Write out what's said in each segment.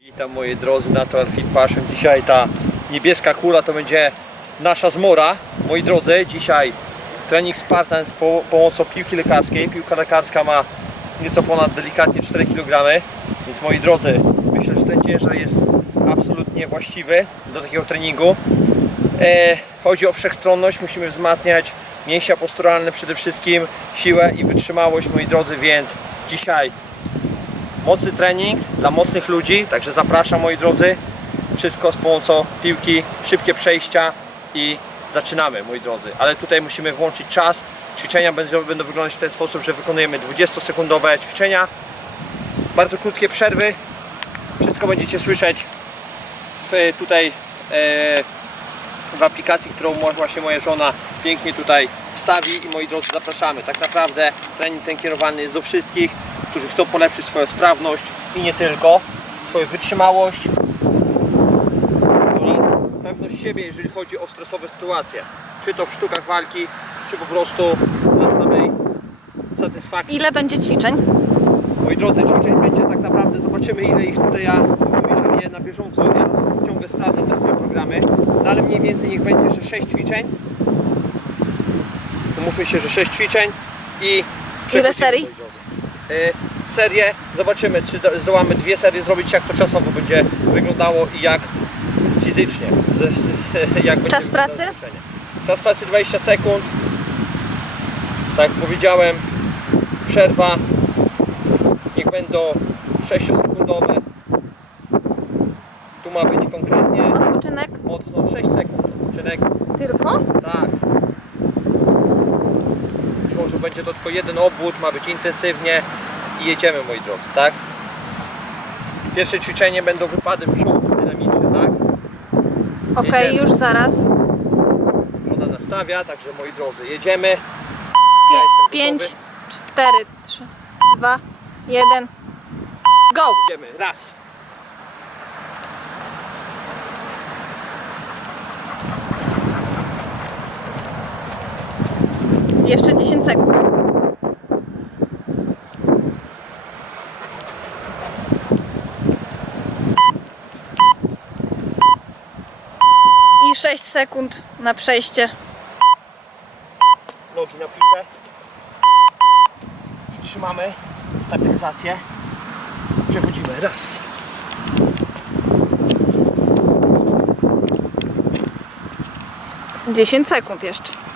Witam moi drodzy na Fit Passion. Dzisiaj ta niebieska kula to będzie nasza zmora. Moi drodzy, dzisiaj trening Spartan z po- pomocą piłki lekarskiej. Piłka lekarska ma nieco ponad delikatnie 4 kg. Więc moi drodzy, myślę, że ten ciężar jest absolutnie właściwy do takiego treningu. E, chodzi o wszechstronność, musimy wzmacniać mięśnia posturalne przede wszystkim, siłę i wytrzymałość moi drodzy, więc dzisiaj mocny trening dla mocnych ludzi, także zapraszam moi drodzy. Wszystko z pomocą piłki, szybkie przejścia i zaczynamy moi drodzy. Ale tutaj musimy włączyć czas. Ćwiczenia będą, wyglądać w ten sposób, że wykonujemy 20-sekundowe ćwiczenia, bardzo krótkie przerwy. Wszystko będziecie słyszeć w, tutaj e, w aplikacji, którą właśnie moja żona pięknie tutaj wstawi i moi drodzy zapraszamy. Tak naprawdę trening ten kierowany jest do wszystkich, którzy chcą polepszyć swoją sprawność i nie tylko, swoją wytrzymałość oraz pewność siebie, jeżeli chodzi o stresowe sytuacje. Czy to w sztukach walki, czy po prostu dla samej satysfakcji. Ile będzie ćwiczeń? Moi drodzy, ćwiczeń będzie tak naprawdę, zobaczymy ile ich tutaj ja wymyślam je na bieżąco, ja ciągle sprawdzam te swoje programy, no ale mniej więcej niech będzie, że 6 ćwiczeń. Umówmy się, że 6 ćwiczeń i przechodzimy, serii? Y, serię, zobaczymy czy do- zdołamy dwie serie zrobić, jak to czasowo będzie wyglądało i jak fizycznie. Jak Czas pracy? Czas pracy 20 sekund. Tak jak powiedziałem, przerwa niech będą 6-sekundowe. Tu ma być konkretnie Odpoczynek mocno 6 sekund. Odpoczynek, tylko? tak. Może będzie to tylko jeden obwód, ma być intensywnie i jedziemy moi drodzy, tak? Pierwsze ćwiczenie będą wypady w przód dynamiczne, tak? Okej, Jedziemy. już zaraz. Ona nastawia, także moi drodzy, jedziemy. Pię- jestem pięć, gotowy. cztery, trzy, dwa, jeden. Go! Idziemy, raz. Jeszcze 10 sekund. I 6 sekund na przejście. nogi na piłkę i trzymamy stabilizację. Przechodzimy. Raz. Dziesięć sekund jeszcze.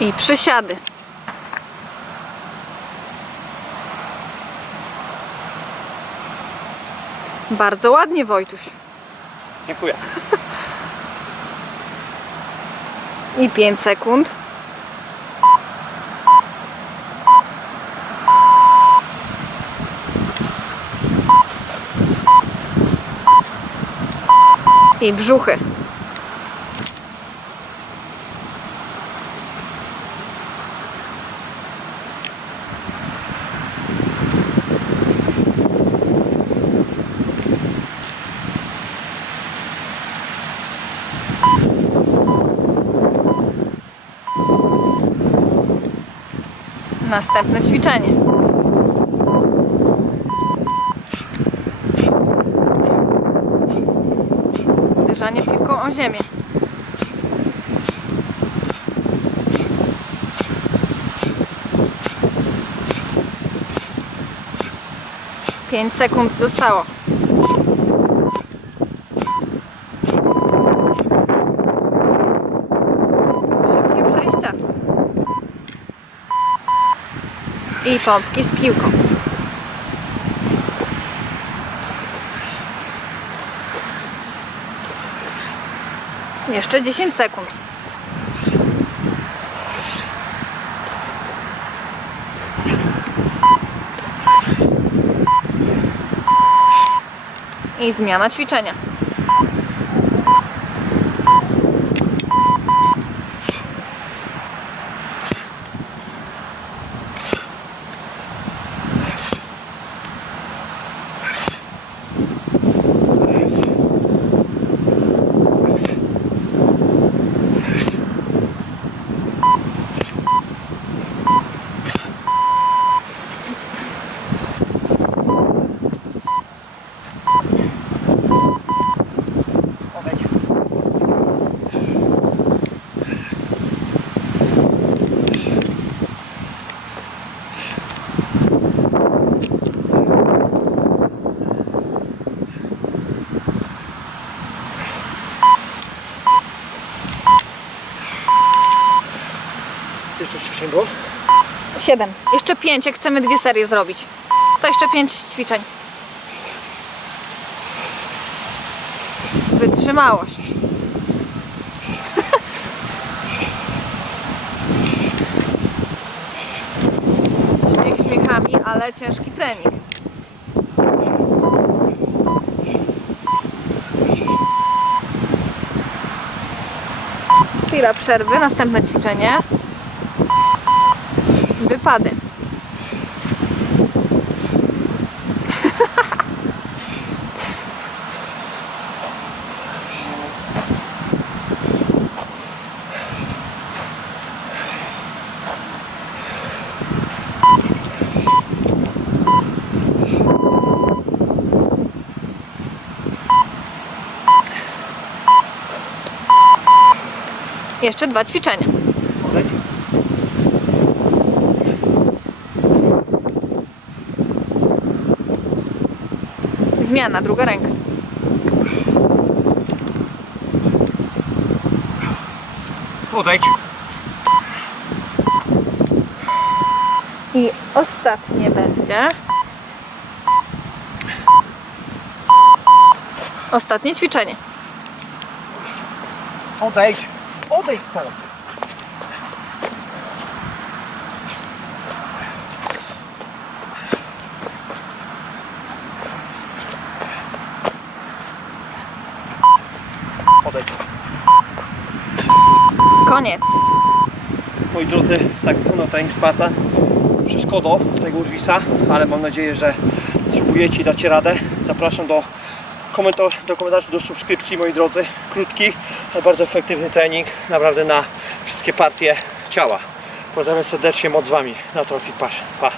I przysiady. Bardzo ładnie, Wojtuś. Dziękuję. I 5 sekund. I brzuchy. Następne ćwiczenie. Uderzanie piłką o ziemię. Pięć sekund zostało. Szybkie przejścia. I pompki z piłką. Jeszcze 10 sekund. I zmiana ćwiczenia. 7. Jeszcze 5, jak chcemy dwie serie zrobić. To jeszcze 5 ćwiczeń. Wytrzymałość. Śmiech śmiechami, ale ciężki trening. Chwila przerwy, następne ćwiczenie. Wypady. Jeszcze dwa ćwiczenia. Zmiana, druga ręka. Odejdź. I ostatnie będzie. Ostatnie ćwiczenie. Odejdź. Odejdź stąd. Koniec. Moi drodzy, tak wygląda trening Spartan z przeszkodą tego Urwisa, ale mam nadzieję, że spróbujecie i dacie radę. Zapraszam do, komenta- do komentarzy, do subskrypcji, moi drodzy. Krótki, ale bardzo efektywny trening, naprawdę na wszystkie partie ciała. Pozdrawiam serdecznie, moc z Wami, na Trophy Pasz. Pa!